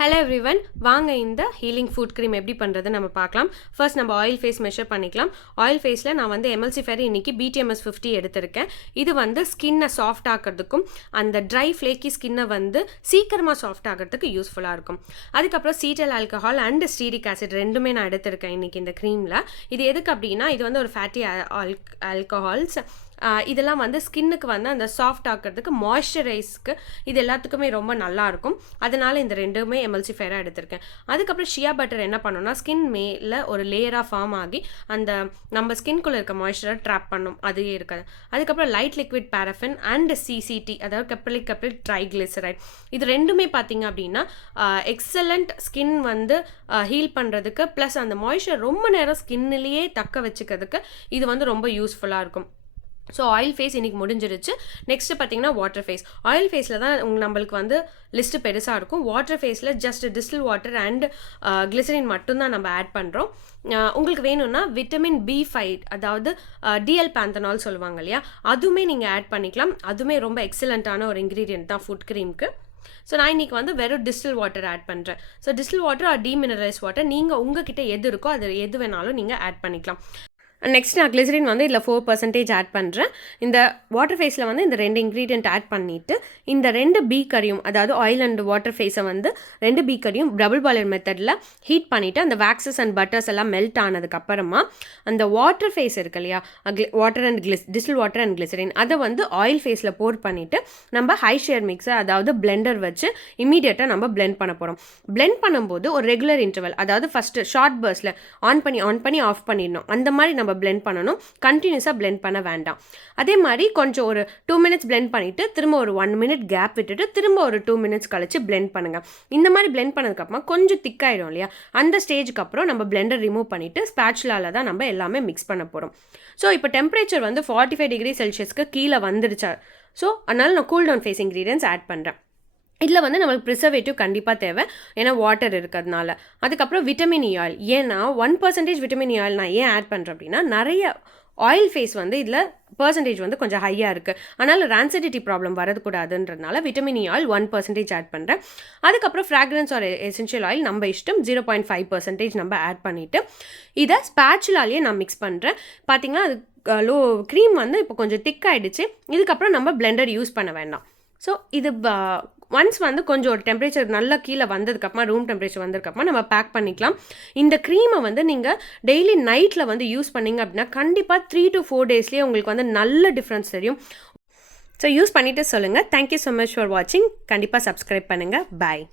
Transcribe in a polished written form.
Hello everyone, வாங்க இந்த healing food cream எப்படி பண்ணுறது நம்ம பார்க்கலாம். ஃபர்ஸ்ட் நம்ம ஆயில் ஃபேஸ் மெஷர் பண்ணிக்கலாம். ஆயில் ஃபேஸில் நான் வந்து எம்எல்சிஃபேர் இன்றைக்கி BTMS 50 எடுத்திருக்கேன். இது வந்து ஸ்கின்னை சாஃப்ட் ஆக்கிறதுக்கும் அந்த ட்ரை ஃப்ளேக்கி ஸ்கின்னை வந்து சீக்கிரமாக சாஃப்ட் ஆகிறதுக்கு யூஸ்ஃபுல்லாக இருக்கும். அதுக்கப்புறம் சீட்டல் ஆல்கஹால் அண்ட் ஸ்டீரிக் ஆசிட் ரெண்டுமே நான் எடுத்திருக்கேன் இன்றைக்கி இந்த க்ரீமில். இது எதுக்கு அப்படின்னா, இது வந்து ஒரு ஃபேட்டி ஆல்கஹால்ஸ். இதெல்லாம் வந்து ஸ்கின்னுக்கு வந்து அந்த சாஃப்ட் ஆக்கிறதுக்கு, மாய்ஸ்சரைஸ்க்கு, இது எல்லாத்துக்குமே ரொம்ப நல்லாயிருக்கும். அதனால் இந்த ரெண்டுமே எம்எல்சிஃபேராக எடுத்திருக்கேன். அதுக்கப்புறம் ஷியா பட்டர் என்ன பண்ணோம்னா, ஸ்கின் மேலே ஒரு லேயராக ஃபார்ம் ஆகி அந்த நம்ம ஸ்கின்குள்ளே இருக்க மாய்ஸ்சரை ட்ராப் பண்ணும், அதுவே இருக்காது. அதுக்கப்புறம் லைட் லிக்விட் பேரஃபின் அண்ட் CCT, அதாவது கெப்ரிலிக் ட்ரைக்ளிசரைட். இது ரெண்டுமே பார்த்தீங்க அப்படின்னா எக்ஸலண்ட் ஸ்கின் வந்து ஹீல் பண்ணுறதுக்கு, ப்ளஸ் அந்த மாய்ஸ்சர் ரொம்ப நேரம் ஸ்கின்னிலேயே தக்க வச்சுக்கிறதுக்கு இது வந்து ரொம்ப யூஸ்ஃபுல்லாக இருக்கும். ஸோ ஆயில் ஃபேஸ் இன்றைக்கி முடிஞ்சிருச்சு. நெக்ஸ்ட்டு பார்த்தீங்கன்னா வாட்டர் ஃபேஸ். ஆயில் ஃபேஸில் தான் நம்மளுக்கு வந்து லிஸ்ட்டு பெருசாக இருக்கும். வாட்டர் ஃபேஸில் just distil water and glycerin மட்டும்தான் நம்ம ஆட் பண்ணுறோம். உங்களுக்கு வேணும்னா விட்டமின் B5, அதாவது DL பேந்தனால் சொல்லுவாங்க இல்லையா, அதுவுமே நீங்கள் ஆட் பண்ணிக்கலாம். அதுவுமே ரொம்ப எக்ஸலண்ட்டான ஒரு இன்க்ரீடியன்ட் தான் ஃபுட் க்ரீமுக்கு. ஸோ நான் இன்றைக்கி வந்து வெறும் டிஸ்டில் வாட்டர் ஆட் பண்ணுறேன். So distil water or demineralise water, நீங்கள் உங்ககிட்ட எது இருக்கோ அது எது வேணாலும் நீங்கள் ஆட் பண்ணிக்கலாம். நெக்ஸ்ட் நான் கிளிசரின் வந்து இதில் 4% ஆட் பண்ணுறேன். இந்த வாட்டர் ஃபேஸில் வந்து இந்த 2 இன்க்ரீடியன்ட் ஆட் பண்ணிவிட்டு இந்த 2 பீக்கரையும், அதாவது ஆயில் அண்ட் வாட்டர் ஃபேஸை வந்து 2 பீக்கரையும் டபுள் பாய்லர் மெத்தடில் ஹீட் பண்ணிவிட்டு அந்த வேக்ஸஸ் அண்ட் பட்டர்ஸ் எல்லாம் மெல்ட் ஆனதுக்கப்புறமா அந்த வாட்டர் ஃபேஸ் இருக்கு இல்லையா, water and distil water and glycerin, அதை வந்து ஆயில் ஃபேஸில் போர் பண்ணிவிட்டு நம்ம ஹை ஷேர் மிக்ஸர், அதாவது பிளெண்டர் வச்சு இமீடியட்டாக நம்ம பிளெண்ட் பண்ண போகிறோம். பிளெண்ட் பண்ணும்போது ஒரு ரெகுலர் இன்டர்வல், அதாவது ஃபஸ்ட்டு ஷார்ட் பர்ஸ்டில் ஆன் பண்ணி ஆஃப் பண்ணிடணும். அந்த மாதிரி நம்ம பிளெண்ட் பண்ணணும். கண்டினியூஸாக பிளெண்ட் பண்ண வேண்டாம். அதே மாதிரி கொஞ்சம் ஒரு 2 மினிட்ஸ் பிளெண்ட் பண்ணிவிட்டு திரும்ப ஒரு 1 மினிட் கேப் விட்டுட்டு திரும்ப ஒரு 2 மினிட்ஸ் கழிச்சு பிளெண்ட் பண்ணுங்கள். இந்த மாதிரி பிளெண்ட் பண்ணதுக்கப்புறமா கொஞ்சம் திக்காயிடும் இல்லையா, அந்த ஸ்டேஜுக்கு அப்புறம் நம்ம பிளெண்டர் ரிமூவ் பண்ணிவிட்டு ஸ்பேச்சுலால தான் நம்ம எல்லாமே மிக்ஸ் பண்ண போகிறோம். ஸோ இப்போ டெம்பரேச்சர் வந்து 45 டிகிரி செல்சியஸ்க்கு கீழே வந்துடுச்சா, ஸோ அதனால் நான் cool down phase ingredients add பண்ணுறேன். இதில் வந்து நம்மளுக்கு ப்ரிசர்வேட்டிவ் கண்டிப்பாக தேவை, ஏன்னா வாட்டர் இருக்கிறதுனால. அதுக்கப்புறம் விட்டமின் E ஆயில், ஏன்னா 1% விட்டமின் E ஆயில் நான் ஏன் ஆட் பண்ணுறேன் அப்படின்னா, நிறைய ஆயில் ஃபேஸ் வந்து இதில் பர்சன்டேஜ் வந்து கொஞ்சம் ஹையாக இருக்குது. அதனால் ரான்சிடிட்டி ப்ராப்ளம் வரக்கூடாதுன்றதுனால விட்டமின் E ஆயில் 1% ஆட் பண்ணுறேன். அதுக்கப்புறம் ஃப்ராக்ரன்ஸ் ஆர் எசென்ஷியல் ஆயில் நம்ம இஷ்டம் 0.5% நம்ம ஆட் பண்ணிவிட்டு இதை ஸ்பேச்சுலாலேயே நான் மிக்ஸ் பண்ணுறேன். பார்த்திங்கன்னா அது க்ரீம் வந்து இப்போ கொஞ்சம் திக் ஆகிடுச்சு. இதுக்கப்புறம் நம்ம பிளெண்டர் யூஸ் பண்ண வேண்டாம். ஸோ இது ஒன்ஸ் வந்து கொஞ்சம் ஒரு டெம்பரேச்சர் நல்லா கீழே வந்ததுக்கப்புறமா, ரூம் டெம்பரேச்சர் வந்ததுக்கப்புறமா நம்ம பேக் பண்ணிக்கலாம். இந்த க்ரீமை வந்து நீங்கள் டெய்லி நைட்டில் வந்து யூஸ் பண்ணிங்க அப்படின்னா கண்டிப்பாக 3 to 4 டேஸ்லேயே உங்களுக்கு வந்து நல்ல டிஃப்ரென்ஸ் தெரியும். ஸோ யூஸ் பண்ணிவிட்டு சொல்லுங்கள். தேங்க்யூ ஸோ மச் ஃபார் வாட்சிங். கண்டிப்பாக சப்ஸ்கிரைப் பண்ணுங்கள். பாய்.